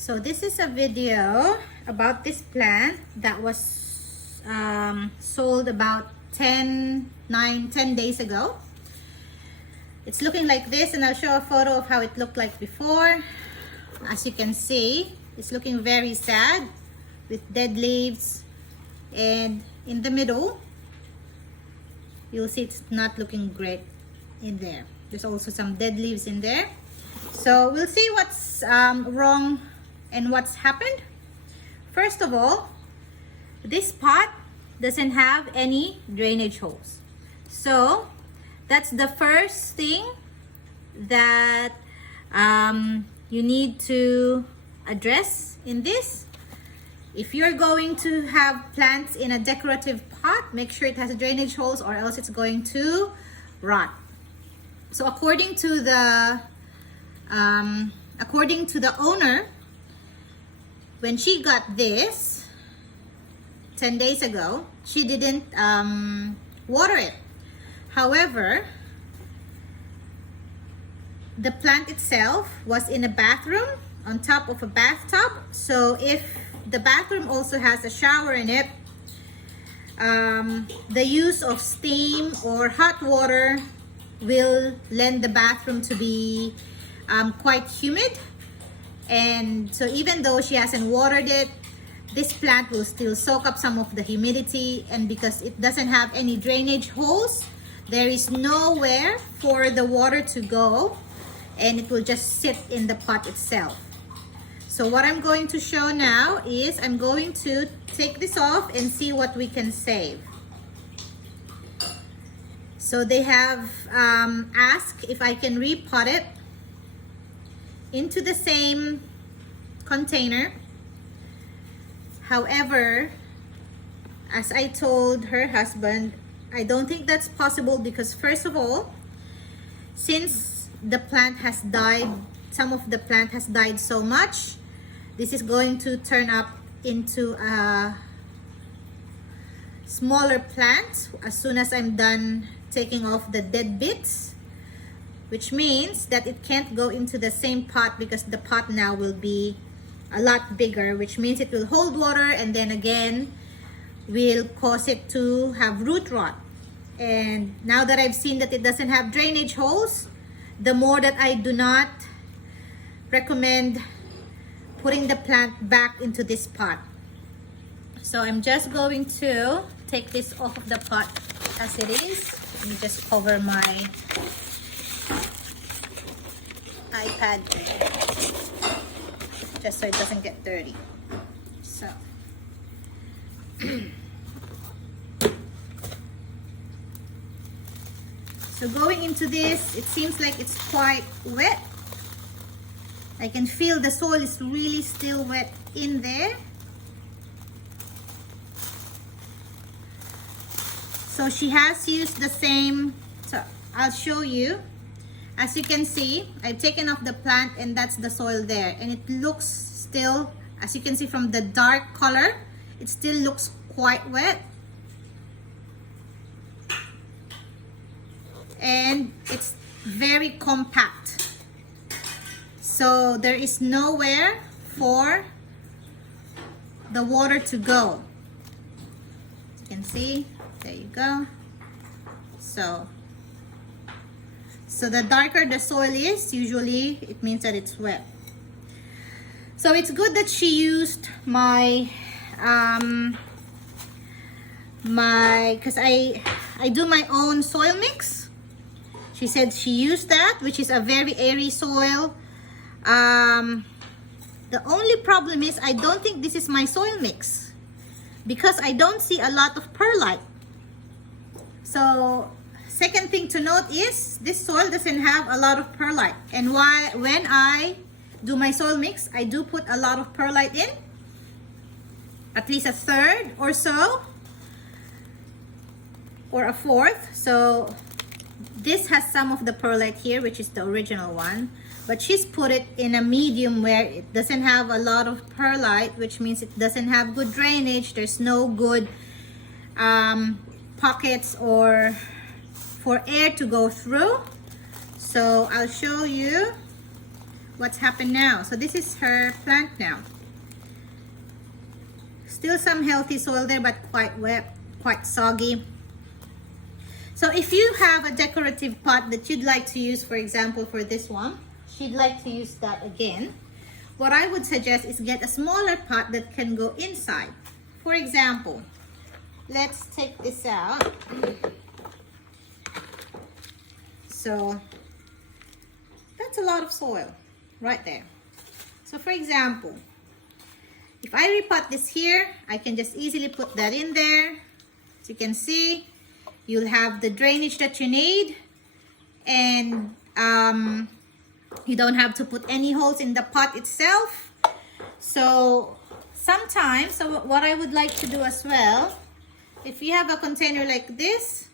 So this is a video about this plant that was sold about 10 days ago. It's looking like this, and I'll show a photo of how it looked like before. As you can see, it's looking very sad with dead leaves, and in the middle you'll see it's not looking great in there. There's also some dead leaves in there. So we'll see what's wrong and what's happened. First of all, this pot doesn't have any drainage holes. So that's the first thing that you need to address in this. If you're going to have plants in a decorative pot, make sure it has drainage holes, or else it's going to rot. So according to the owner, when she got this 10 days ago, she didn't water it. However, the plant itself was in a bathroom on top of a bathtub. So if the bathroom also has a shower in it, the use of steam or hot water will lend the bathroom to be quite humid. And so even though she hasn't watered it, this plant will still soak up some of the humidity, and because it doesn't have any drainage holes, there is nowhere for the water to go, and it will just sit in the pot itself. So what I'm going to show now is I'm going to take this off and see what we can save. So they have asked if I can repot it into the same container. However, as I told her husband, I don't think that's possible because, first of all, since the plant has died, some of the plant has died so much, this is going to turn up into a smaller plant as soon as I'm done taking off the dead bits, which means that it can't go into the same pot because the pot now will be a lot bigger, which means it will hold water, and then again will cause it to have root rot. And now that I've seen that it doesn't have drainage holes, the more that I do not recommend putting the plant back into this pot. So I'm just going to take this off of the pot as it is. Let me just cover my iPad just so it doesn't get dirty. So so going into this, it seems like it's quite wet. I can feel the soil is really still wet in there. So she has used the same, so I'll show you. As you can see, I've taken off the plant, and that's the soil there. And it looks still, as you can see from the dark color, it still looks quite wet. And it's very compact. So there is nowhere for the water to go. As you can see, there you go. So the darker the soil is, usually it means that it's wet. So it's good that she used my because I do my own soil mix. She said she used that, which is a very airy soil. The only problem is I don't think this is my soil mix because I don't see a lot of perlite. So second thing to note is this soil doesn't have a lot of perlite, and when I do my soil mix, I do put a lot of perlite in, at least a third or so, or a fourth. So this has some of the perlite here, which is the original one, but she's put it in a medium where it doesn't have a lot of perlite, which means it doesn't have good drainage. There's no good pockets or for air to go through. So I'll show you what's happened now. So this is her plant now. Still some healthy soil there, but quite wet, quite soggy. So if you have a decorative pot that you'd like to use, for example, for this one, she'd like to use that again, what I would suggest is get a smaller pot that can go inside. For example, let's take this out. So that's a lot of soil right there. So for example, if I repot this here, I can just easily put that in there. As you can see, you'll have the drainage that you need, and you don't have to put any holes in the pot itself. So sometimes, so what I would like to do as well, if you have a container like this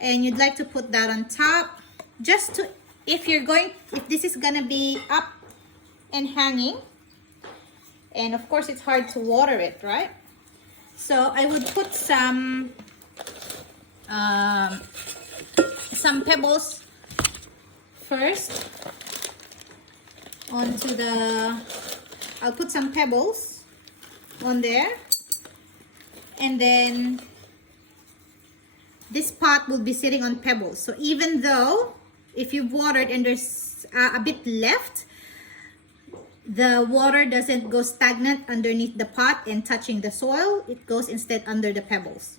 and you'd like to put that on top, just to, if this is gonna be up and hanging, and of course it's hard to water it, right? So I would put some pebbles first onto the, I'll put some pebbles on there, and then this pot will be sitting on pebbles. So even though if you've watered and there's a bit left, the water doesn't go stagnant underneath the pot and touching the soil. It goes instead under the pebbles.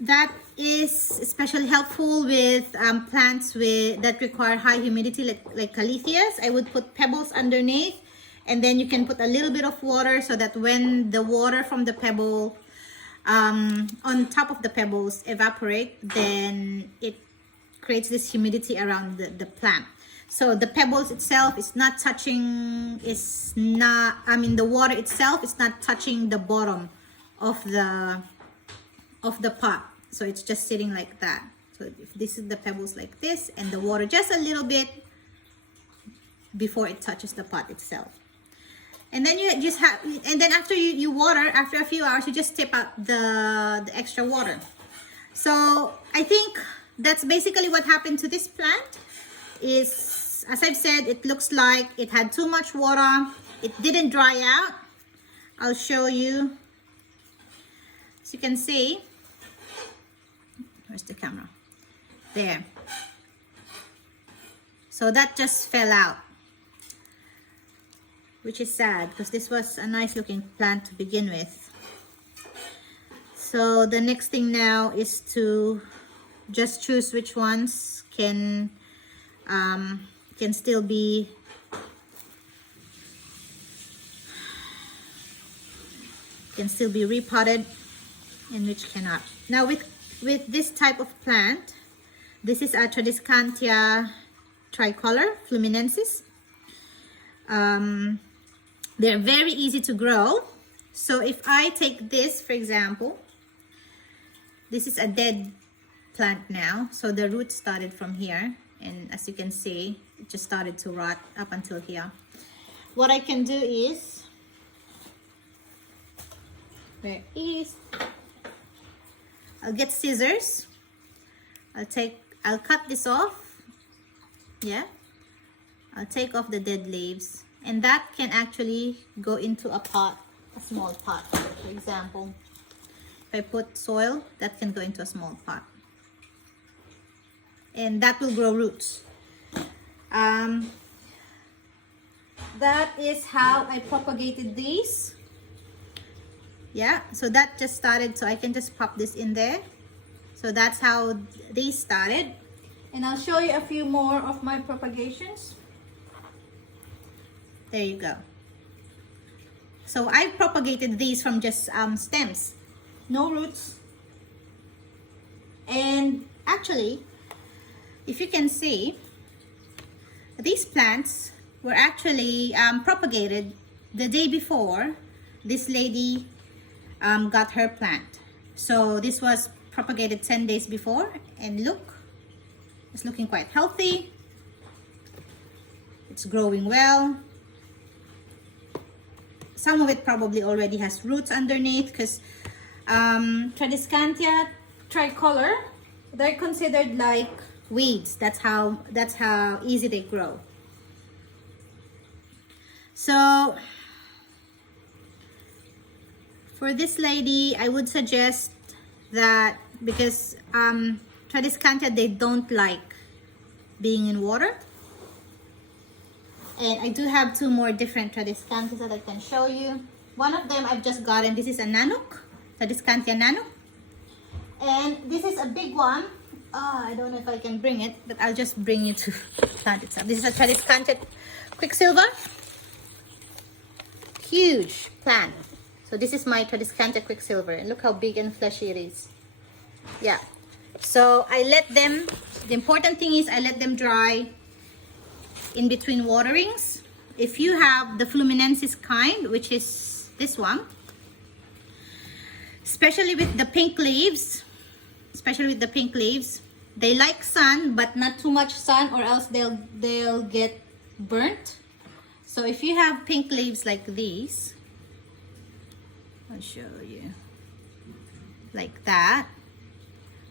That is especially helpful with plants that require high humidity, like caletheas. I would put pebbles underneath, and then you can put a little bit of water so that when the water from the pebble on top of the pebbles evaporate, then it creates this humidity around the plant. So the pebbles itself is not touching, the water itself is not touching the bottom of the pot. So it's just sitting like that. So if this is the pebbles like this, and the water just a little bit before it touches the pot itself. And then you just have, and then after you water, after a few hours, you just tip out the extra water. So I think that's basically what happened to this plant. Is, as I've said, it looks like it had too much water. It didn't dry out. I'll show you. As you can see, where's the camera? There. So that just fell out, which is sad because this was a nice looking plant to begin with. So the next thing now is to just choose which ones can still be repotted and which cannot. Now with this type of plant, this is a Tradescantia tricolor fluminensis. They're very easy to grow. So if I take this, for example, this is a dead plant now. So the roots started from here, and as you can see, it just started to rot up until here. What I can do is, I'll get scissors. I'll cut this off. Yeah. I'll take off the dead leaves, and that can actually go into a pot, a small pot. For example, if I put soil, that can go into a small pot, and that will grow roots. That is how I propagated these. Yeah, so that just started, so I can just pop this in there. So that's how these started, and I'll show you a few more of my propagations. There you go. So I propagated these from just stems, no roots. And actually, if you can see, these plants were actually propagated the day before this lady got her plant. So this was propagated 10 days before, and look, it's looking quite healthy. It's growing well. Some of it probably already has roots underneath, because Tradescantia tricolor, they're considered like weeds. That's how easy they grow. So for this lady, I would suggest that, because Tradescantia, they don't like being in water. And I do have two more different Tradescantias that I can show you. One of them I've just gotten. This is a Nanook, Tradescantia Nano. And this is a big one. I don't know if I can bring it, but I'll just bring you to plant itself. This is a Tradescantia Quicksilver. Huge plant. So this is my Tradescantia Quicksilver. And look how big and fleshy it is. Yeah. So I let them, the important thing is I let them dry in between waterings. If you have the fluminensis kind, which is this one, especially with the pink leaves, they like sun, but not too much sun, or else they'll get burnt. So if you have pink leaves like these, I'll show you, like that,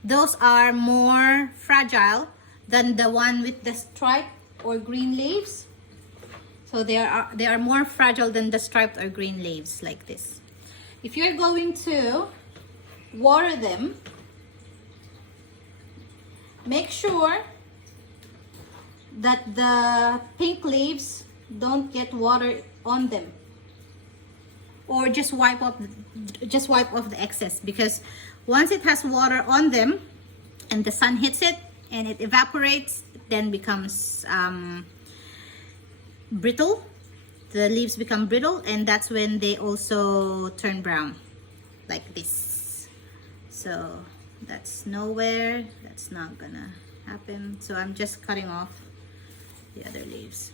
those are more fragile than the one with the stripe or green leaves. So they are more fragile than the striped or green leaves like this. If you're going to water them, make sure that the pink leaves don't get water on them, or just wipe off the excess, because once it has water on them and the sun hits it and it evaporates, it then becomes brittle. The leaves become brittle, and that's when they also turn brown like this. So that's nowhere, that's not gonna happen. So I'm just cutting off the other leaves.